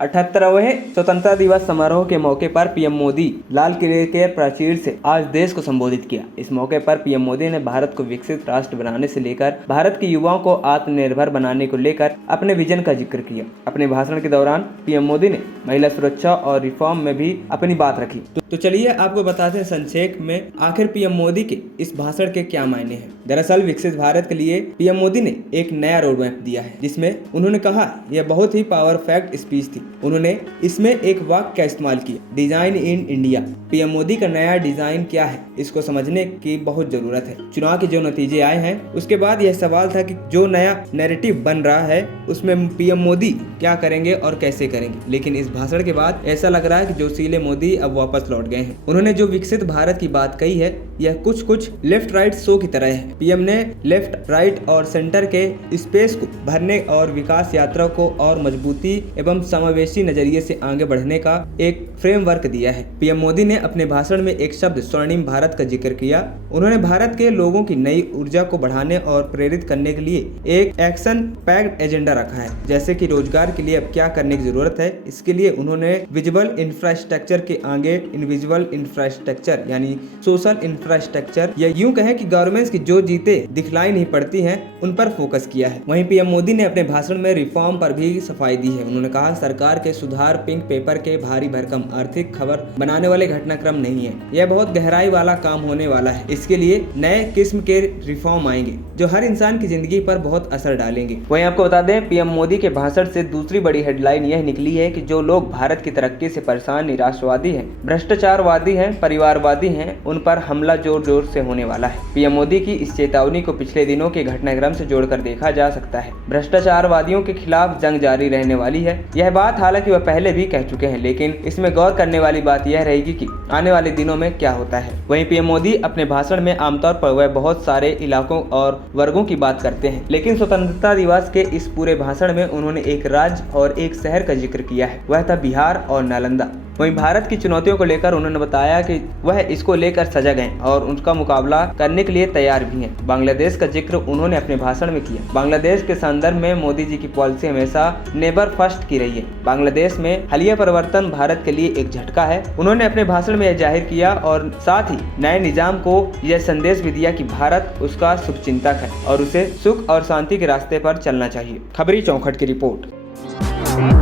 78वें स्वतंत्रता दिवस समारोह के मौके पर पीएम मोदी लाल किले के प्राचीर से आज देश को संबोधित किया। इस मौके पर पीएम मोदी ने भारत को विकसित राष्ट्र बनाने से लेकर भारत के युवाओं को आत्मनिर्भर बनाने को लेकर अपने विजन का जिक्र किया। अपने भाषण के दौरान पीएम मोदी ने महिला सुरक्षा और रिफॉर्म में भी अपनी बात रखी। तो चलिए आपको बताते हैं संक्षेप में आखिर पीएम मोदी के इस भाषण के क्या मायने हैं। दरअसल विकसित भारत के लिए पीएम मोदी ने एक नया रोड मैप दिया है, जिसमें उन्होंने कहा यह बहुत ही पावर पैक्ड स्पीच थी। उन्होंने इसमें एक वाक्य का इस्तेमाल किया, design in India. PM Modi का नया डिजाइन क्या है, इसको समझने की बहुत जरूरत है। चुनाव के जो नतीजे आए हैं उसके बाद यह सवाल था कि जो नया नैरेटिव बन रहा है उसमें पीएम मोदी क्या करेंगे और कैसे करेंगे। लेकिन इस भाषण के बाद ऐसा लग रहा है कि जोशीले मोदी अब वापस लौट गए हैं। उन्होंने जो विकसित भारत की बात कही है यह कुछ लेफ्ट राइट शो की तरह है। पीएम ने लेफ्ट राइट और सेंटर के स्पेस को भरने और विकास यात्रा को और मजबूती एवं समावेशी नजरिए से आगे बढ़ने का एक फ्रेमवर्क दिया है। पीएम मोदी ने अपने भाषण में एक शब्द स्वर्णिम भारत का जिक्र किया। उन्होंने भारत के लोगों की नई ऊर्जा को बढ़ाने और प्रेरित करने के लिए एक एक्शन पैक्ड एजेंडा रखा है, जैसे कि रोजगार के लिए अब क्या करने की जरूरत है। इसके लिए उन्होंने विजिबल इंफ्रास्ट्रक्चर के आगे इनविजिबल इंफ्रास्ट्रक्चर यानी सोशल इंफ्रास्ट्रक्चर या यूं कहें कि गवर्नमेंट्स की जो जीते दिखलाई नहीं पड़ती हैं उन पर फोकस किया है। वहीं पीएम मोदी ने अपने भाषण में रिफॉर्म पर भी सफाई दी है। उन्होंने कहा सरकार के सुधार पिंक पेपर के भारी भरकम आर्थिक खबर बनाने वाले घटनाक्रम नहीं है। यह बहुत गहराई वाला काम होने वाला है। इसके लिए नए किस्म के रिफॉर्म आएंगे जो हर इंसान की जिंदगी पर बहुत असर डालेंगे। वहीं आपको बता दें पीएम मोदी के भाषण से दूसरी बड़ी हेडलाइन यह निकली है कि जो लोग भारत की तरक्की से परेशान, निराशवादी हैं, भ्रष्टाचारवादी हैं, परिवारवादी हैं, उन पर हमला जोर जोर से होने वाला है। पीएम मोदी की इस चेतावनी को पिछले दिनों के घटनाक्रम से जोड़कर देखा जा सकता है। भ्रष्टाचारवादियों के खिलाफ जंग जारी रहने वाली है। यह बात हालांकि वह पहले भी कह चुके हैं, लेकिन इसमें गौर करने वाली बात यह रहेगी कि आने वाले दिनों में क्या होता है। वहीं पीएम मोदी अपने भाषण में आमतौर पर वह बहुत सारे इलाकों और वर्गों की बात करते हैं, लेकिन स्वतंत्रता दिवस के इस पूरे भाषण में उन्होंने एक राज्य और एक शहर का जिक्र किया है, वह था बिहार और नालंदा। वहीं भारत की चुनौतियों को लेकर उन्होंने बताया कि वह इसको लेकर सजग हैं और उनका मुकाबला करने के लिए तैयार भी हैं। बांग्लादेश का जिक्र उन्होंने अपने भाषण में किया। बांग्लादेश के संदर्भ में मोदी जी की पॉलिसी हमेशा नेबर फर्स्ट की रही है। बांग्लादेश में हालिया परिवर्तन भारत के लिए एक झटका है। उन्होंने अपने भाषण में यह जाहिर किया और साथ ही नए निजाम को यह संदेश भी दिया कि भारत उसका शुभचिंतक है और उसे सुख और शांति के रास्ते पर चलना चाहिए। खबरी चौखट की रिपोर्ट।